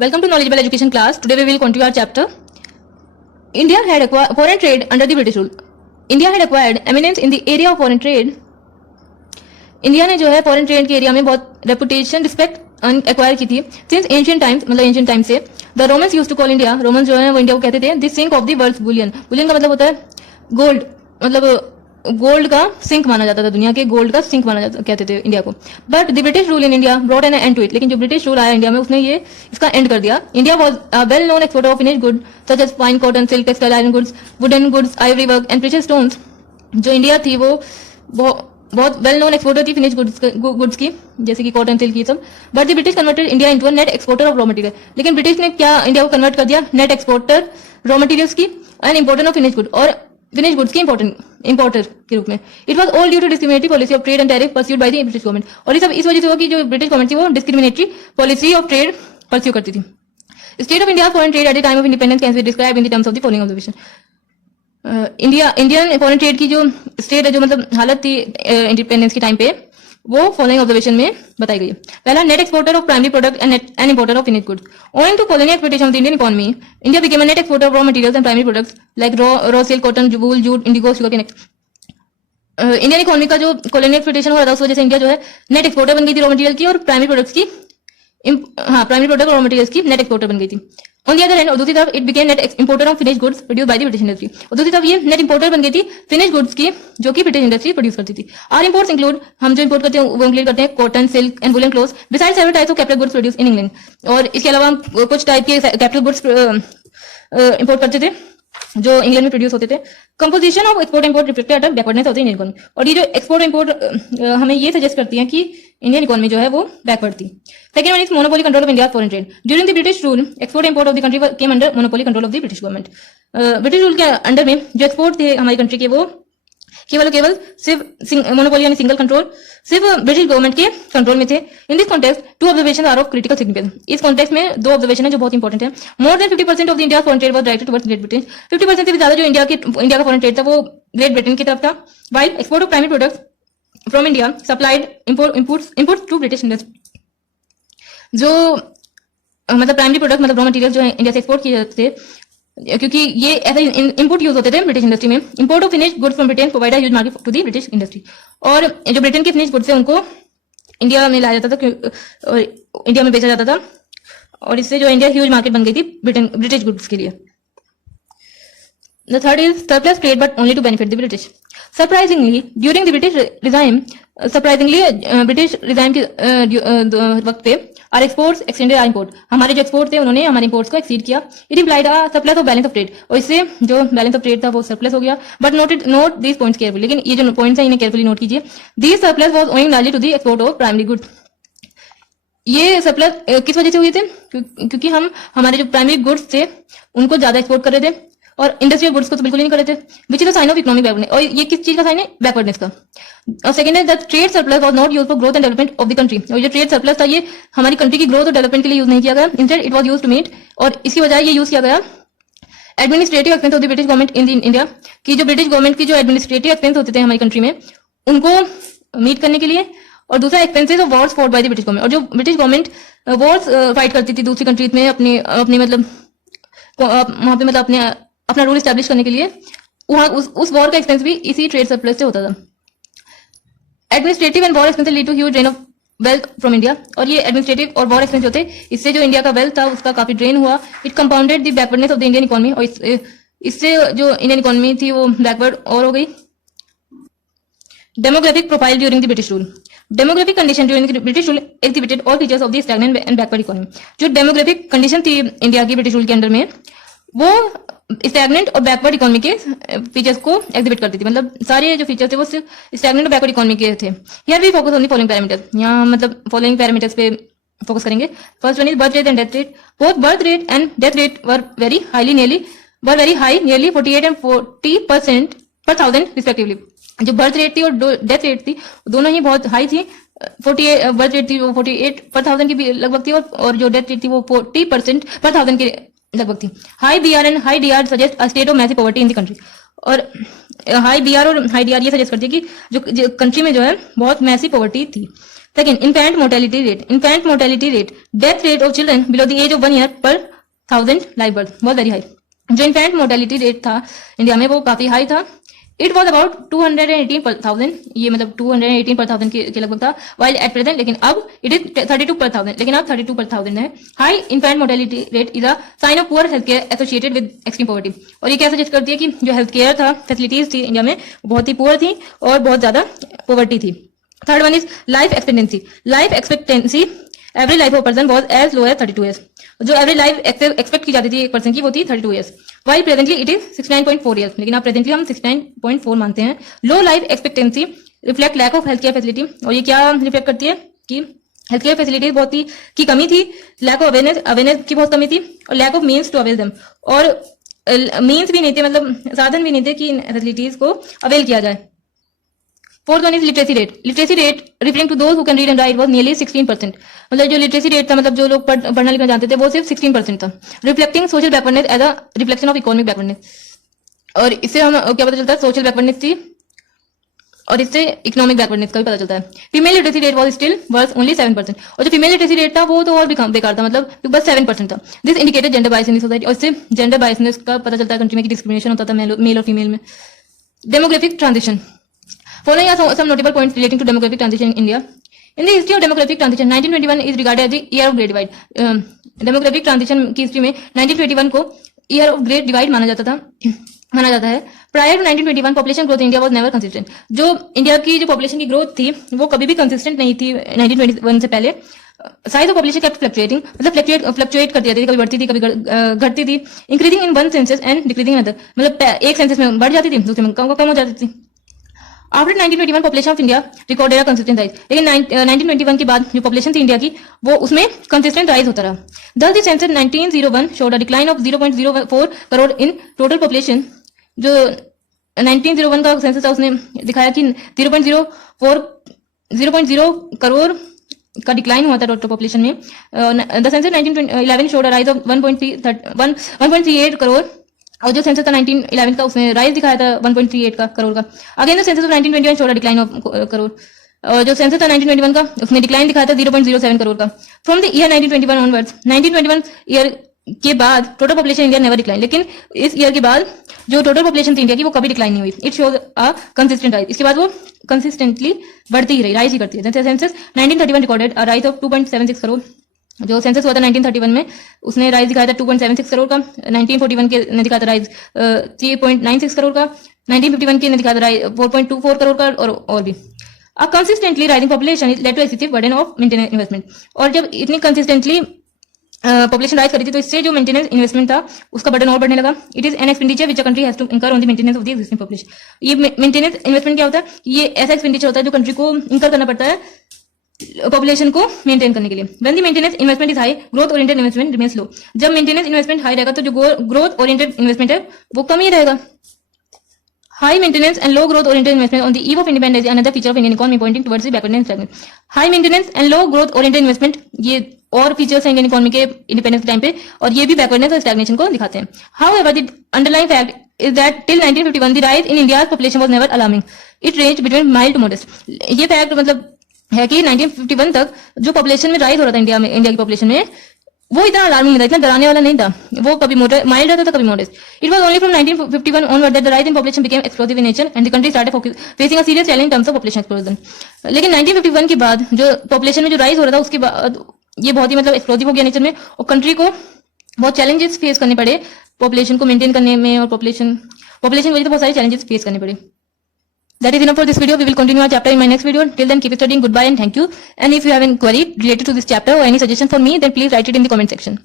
Welcome to Knowledgeable Education class. Today we will continue our chapter. India had acquired foreign trade under the British rule. India had acquired eminence in the area of foreign trade. India ने जो है foreign trade के area में बहुत reputation respect acquire की थी since ancient times, मतलब ancient time से. The Romans used to call India, Romans जो है वो इंडिया को कहते थे the sink of the world's bullion. Bullion का मतलब होता है गोल्ड, मतलब गोल्ड का सिंक माना जाता था, दुनिया के गोल्ड का सिंक माना जाता कहते थे इंडिया को. But the British rule in India brought an end to it. लेकिन जो ब्रिटिश रूल आया इंडिया में उसने ये इसका एंड कर दिया. India was a well known exporter of finished good such as fine cotton, silk, textile, iron goods, wooden goods, ivory work and precious stones. जो इंडिया थी वो बहुत वेल नोन एक्सपोर्टर थी फिनिश गुड्स की, जैसे कि कॉटन, सिल्क, ये सब. But the British converted India into a net exporter of raw material. लेकिन ब्रिटिश ने क्या इंडिया को कन्वर्ट कर दिया नेट एक्सपोर्टर रॉ मटेरियल्स की and importer of finish good, और फिनिश गुड्स की इंपोर्टर के रूप में. It was all due to discriminatory policy of trade and tariff pursued by the British government. और ये सब इस वजह से हुआ कि जो ब्रिटिश गवर्नमेंट थी वो discriminatory policy of trade pursue करती थी. State of India foreign trade at the time of independence can be describe in the terms of the following observation. Indian foreign trade की जो स्टेट है, जो मतलब हालत थी इंडिपेंडेंस के टाइम पे, वो फॉलोइंग ऑब्जर्वेशन में बताई गई है. पहला, net exporter of primary product and importer of finished goods. Owing to colonial exploitation of the Indian economy, India became a net exporter of raw materials and primary products like raw silk, cotton, wool, jute, indigo, sugarcane. Indian economy का जो colonial exploitation हो रहा था उस वजह से India जो है नेट एक्सपोर्टर बन गई थी रॉ मटेरियल की, और प्राइमरी प्रोडक्ट्स की प्राइमरी प्रोडक्ट रॉ मटेरियल्स की नेट एक्सपोर्टर बन गई थी. ऑन द अदर हैंड, और दूसरी तरफ it became net importer of finished goods produced by the British industry. और दूसरी तरफ ये नेट इंपोर्टर बन गई थी फिनिश्ड गुड्स की, जो कि ब्रिटिश इंडस्ट्री प्रोड्यूस करती थी. आर इंपोर्ट्स इंक्लूड, हम जो इंपोर्ट करते हैं वो इंक्लूड करते हैं cotton, silk and woollen clothes beside several types of capital goods produce in England. और इसके अलावा हम कुछ टाइप के कैपिटल गुड्स इंपोर्ट करते थे जो इंग्लैंड में प्रोड्यूस होते थे. Composition of export import reflected eight backwardness of the Indian economy. और ये जो एक्सपोर्ट इंपोर्ट हमें ये सजेस्ट करती है कि इंडियन इकोनॉमी जो है वो बैकवर्ड थी. Second one is monopoly control of India foreign trade. During the British rule, export import of the country came under monopoly control of the British government. British rule के under में जो export थे हमारी country के, वो केवल सिर्फ monopoly यानी सिंगल कंट्रोल सिर्फ ब्रिटिश गवर्नमेंट के कंट्रोल में थे. In this context two observation are of critical significance. इस कॉन्टेक्स्ट में दो ऑब्जर्वेशन है जो बहुत इंपॉर्टेंट है. More than 50% of the India foreign trade was directed towards Great Britain. 50% से भी ज्यादा जो इंडिया का फॉरेन ट्रेड था वो ग्रेट ब्रिटेन की तरफ था. While export of primary products from India supplied imports to British industry. जो मतलब प्राइमरी प्रोडक्ट मतलब रॉ मटेरियल जो है इंडिया से एक्सपोर्ट किए जाते थे, क्योंकि ये ऐसे इनपुट यूज होते थे ब्रिटिश इंडस्ट्री में. Import of finished goods from Britain provide a huge market to the British industry. और जो ब्रिटेन के फिनिश्ड गुड्स थे उनको इंडिया में लाया जाता था और इंडिया में बेचा जाता था, और इससे जो इंडिया ह्यूज मार्केट बन गई थी ब्रिटिश गुड्स के लिए. The third is surplus trade but only to benefit the British. Surprisingly, during the British regime के वक्त पे our exports extended our import. हमारे जो एक्सपोर्ट थे उन्होंने हमारे इंपोर्ट्स को एक्सीड किया. It implied a surplus of balance of trade. और इससे जो बैलेंस ऑफ ट्रेड था वो सरप्लस हो गया. But note these points carefully. लेकिन ये जो पॉइंट्स हैं इन्हें केयरफुली नोट कीजिए. This surplus was owing largely to the export of primary goods. ये सरप्लस किस वजह से हुए थे? क्योंकि हम हमारे जो प्राइमरी गुड्स थे उनको ज्यादा एक्सपोर्ट कर रहे थे और इंडस्ट्रियल गुड्स को तो बिल्कुल ही नहीं कर रहे थे, which is a sign of economic backwardness. और ये किस चीज का साइन है? बैकवर्डनेस का. और सेकंड है that trade surplus was not used for growth and development of the country. और ये ट्रेड सरप्लस था ये हमारी कंट्री की ग्रोथ और डेवलपमेंट के लिए यूज नहीं किया गया. Instead it was used to meet, और इसकी बजाय ये यूज किया गया administrative expense of the British government in India. की जो ब्रिटिश गवर्नमेंट की जो एडमिनिस्ट्रेटिव एक्सपेंस होते थे हमारी कंट्री में उनको मीट करने के लिए, और दूसरा expenses of Wars fought bye the British government. और जो ब्रिटिश गवर्नमेंट वॉर्स फाइट करती थी दूसरी कंट्रीज में अपने मतलब वहां पे मतलब अपना रूल एस्टैब्लिश करने के लिए, वहां उस वॉर का एक्सपेंस भी इसी ट्रेड सरप्लस से होता था. Administrative and war expense lead to huge drain of wealth from India. और ये एडमिनिस्ट्रेटिव और वॉर एक्सपेंस होते इससे जो इंडिया का वेल्थ था उसका काफी ड्रेन हुआ. It compounded the backwardness of the Indian economy. और इससे जो इंडियन इकोनॉमी थी वो बैकवर्ड और हो गई. Demographic profile during the British rule. Demographic condition during the British rule exhibited all features of the stagnant and backward economy. जो demographic condition थी इंडिया की ब्रिटिश रूल के अंडर में, वो स्टैग्नेंट और बैकवर्ड इकोनॉमी के फीचर्स को exhibit करती थी. मतलब सारे जो फीचर्स थे वो सिर्फ स्टैग्नेंट और बैकवर्ड इकोनॉमी के थे. Here we focus on the following parameters. यहाँ मतलब फॉलोइंग पैरामीटर्स पे फोकस करेंगे. First one is birth rate and death rate. Both birth rate and death rate were very high, nearly 48 and 40% per thousand respectively. जो birth rate थी और death rate थी दोनों ही बहुत हाई थी. 48 बर्थ रेट थी वो 48 पर थाउजेंड की भी लगभग थी, और जो डेथ रेट थी वो 40% पर थाउजेंड की लगभग थी. High BR and high DR suggest a state of massive poverty in the country. और हाई बीआर और हाई डीआर ये सजेस्ट करती है कि जो कंट्री में जो है बहुत मैसिव पॉवर्टी थी. Second, infant mortality rate. Infant mortality rate, death rate of children below the age of 1 year per 1000 live birth, बहुत वेरी हाई. जो इन्फेंट मोर्टेलिटी रेट था इंडिया में वो काफी हाई था. इट वॉज अबाउट 218 पर thousand, ये मतलब 218 पर थाउजेंड के लगभग था. वाइल एट प्रेजेंट, लेकिन अब इट इज 32 पर थाउजेंड, लेकिन अब 32 पर थाउजेंड है. High infant mortality rate is a sign of poor health care associated with extreme poverty. और ये क्या सजेस्ट करती है कि जो हेल्थ केयर था, फैसिलिटीज थी इंडिया में, बहुत ही पुअर थी और बहुत ज्यादा पॉवर्टी थी. Third one is life expectancy. Life expectancy average life of person was as low as 32 years. जो एवरेज लाइफ एक्सपेक्ट की जाती थी एक पर्सन की वो थी 32 years. While presently it is 69.4 years, लेकिन अब प्रेजेंटली हम 69.4 मानते हैं. Low life expectancy reflect lack of health care facility. और ये क्या रिफ्लेक्ट करती है कि हेल्थ केयर फैसिलिटीज बहुत ही की कमी थी, लैक ऑफ अवेयरनेस की बहुत कमी थी, और lack of means to avail them. और मीन्स भी नहीं थे, मतलब साधन भी नहीं थे कि इन फैसिलिटीज को अवेल किया जाए. Fourth one is literacy rate. Literacy rate referring to those who can read and write was nearly 16%. मतलब जो लिटरेसी रेट था, मतलब जो लोग पढ़ना लिखना जानते थे, वो सिर्फ 16% था. Reflecting social backwardness as a reflection of economic backwardness. और इससे हम क्या पता चलता है, सोशल बैकवर्डनेस थी और इससे इकोनॉमिक बैकवर्डनेस का भी पता चलता है. Female literacy rate was still worse only 7%. और जो फीमेल लिटरेसी रेट था वो तो और भी बेकार था, मतलब बस 7% था. This indicated gender bias in society. और इससे जेंडर बायसनेस का पता चलता है, कंट्री में कि डिस्क्रिमिनेशन होता था मेल और फीमेल में. Demographic transition. Following are some notable points relating to demographic transition in India. In the history of demographic transition, 1921 is regarded as the year of Great Divide. Demographic transition की history में 1921 को year of Great Divide माना जाता है. Prior to 1921, population growth in India was never consistent. जो India की जो population की ग्रोथ थी वो कभी भी कंसिस्टेंट नहीं थी 1921 से पहले. Size of population kept fluctuating, मतलब फ्लक्चुएट करती रहती थी, कभी बढ़ती थी कभी घटती थी. Increasing in one census and decreasing in other, मतलब एक सेंसस में बढ़ जाती थी, दूसरे में कम हो जाती थी. After 1921 population of India recorded consistent rise. लेकिन 1921 के बाद जो पॉपुलेशन थी इंडिया की वो उसमें कंसिस्टेंट राइज होता रहा. दस the census 1901 showed a decline of 0.04 crore in total population. जो 1901 का सेंसस था उसने दिखाया कि 0.0 करोड़ का डिक्लाइन हुआ था टोटल पॉपुलेशन में. The census 1911 showed a rise of 1.38 crore. और जो सेंसस था 1911 का उसने राइज दिखाया था 1.38 का करोड़ का. Again the census of 1921 showed a decline of crore. और जो सेंसस था 1921 का उसने डिक्लाइन दिखाया था 0.07 करोड़ का. From the year 1921 onwards, 1921 year के बाद total population India never decline. लेकिन इस ईयर के बाद जो टोटल पॉपुलेशन थी इंडिया की वो कभी डिक्लाइन नहीं हुई. It shows a consistent rise. इसके बाद वो कंसिस्टेंटली बढ़ती ही रही, राइज ही करती है. Census 1931 recorded a rise of 2.76 crore. जो सेंसस हुआ था 1931 में उसने राइज दिखाया था 2.76 करोड़ का. 1941 के ने दिखाया था राइज 3.96 करोड़ का. 1951 के ने दिखाया था राइज 4.24 करोड़ का. और भी a consistently rising population is led to excessive burden of maintenance investment. और जब इतनी कंसिस्टेंटली पॉपुलेशन राइज करी थी तो इससे जो मेंटेनेंस इन्वेस्टमेंट था उसका बर्डन और बढ़ने लगा. It is an expenditure which a country has to incur on the maintenance of the existing population. ये मेंटेनेंस इन्वेस्टमेंट क्या होता है, ये ऐसा एक्सपेंडिचर होता है जो कंट्री को इंकर करना पड़ता है पॉपुलेशन को मेंटेन करने के लिए. When the maintenance investment is high, growth oriented investment remains low. जब मेंटेनेंस इन्वेस्टमेंट हाई रहेगा तो जो ग्रोथ ओरिएंटेड इन्वेस्टमेंट है वो कम ही रहेगा. High maintenance and low growth oriented investment on the eve of independence is another feature of Indian economy pointing towards the backwardness stagnation. High maintenance and low growth oriented investment ये और features हैं Indian economy के independence के time पे, और ये भी backwardness और स्टैग्नेशन को दिखाते हैं. However the underlying fact is that till 1951 the rise in India's population was never alarming. It ranged between mild to modest. ये फैक्ट मतलब है कि 1951 तक जो पॉपुलेशन में राइज हो रहा था इंडिया की पॉपुलेशन में वो इतना अलार्मिंग नहीं था, इतना डराने वाला नहीं था. वो कभी माइल्ड रहता था कभी modest. It was only from 1951 onward that the rise in population became explosive in nature and the country started facing a serious challenge in terms of population explosion. लेकिन 1951 के बाद जो पॉपुलेशन में जो राइज हो रहा था उसके बाद ये बहुत ही मतलब एक्सप्लोसिव हो गया नेचर में, और कंट्री को बहुत चैलेंजेस फेस करने पड़े पॉपुलेशन को मेंटेन करने में, और पॉपुलेशन की वजह से बहुत सारे चैलेंजेस फेस करने पड़े. That is enough for this video. We will continue our chapter in my next video. Till then, keep studying. Goodbye and thank you. And if you have any query related to this chapter or any suggestion for me, then please write it in the comment section.